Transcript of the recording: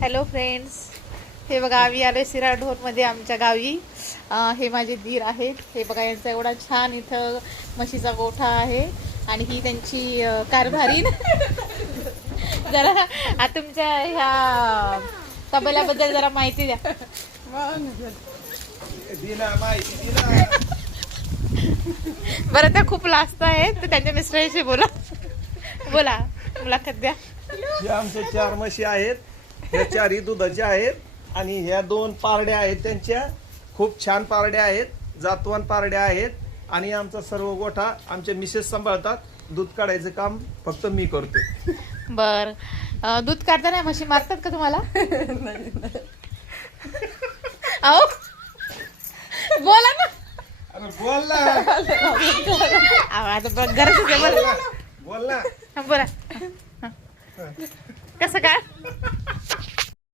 Hello friends, हे बघा आम्ही आलो सिराढोरमध्ये आमच्या गावी. हे माझे दीर आहेत. हे बघा यांचा एवढा छान इथं म्हशीचा गोठा आहे आणि ही त्यांची कारभारी. जरा आता तुमच्या ह्या तबल्याबद्दल जरा माहिती द्या. बरं, त्या खूप लाजत आहेत तर त्यांच्या मिस्टरांशी बोला बोला मुलाखत द्या. हे आमच्या 4 म्हशी आहेत. ह्या 4ही दुधाच्या आहेत आणि ह्या 2 पारड्या आहेत. त्यांच्या खूप छान पारड्या आहेत, जातवान पारड्या आहेत. आणि आमचा सर्व गोठा आमचे मिसेस सांभाळतात. दूध काढायचं काम फक्त मी करतो. बर, दूध काढताना म्हशी मारतात का तुम्हाला? अहो बोला ना. अरे बोल ना. आता गरज आहे. बोला बोल ना. बोला कसं काय?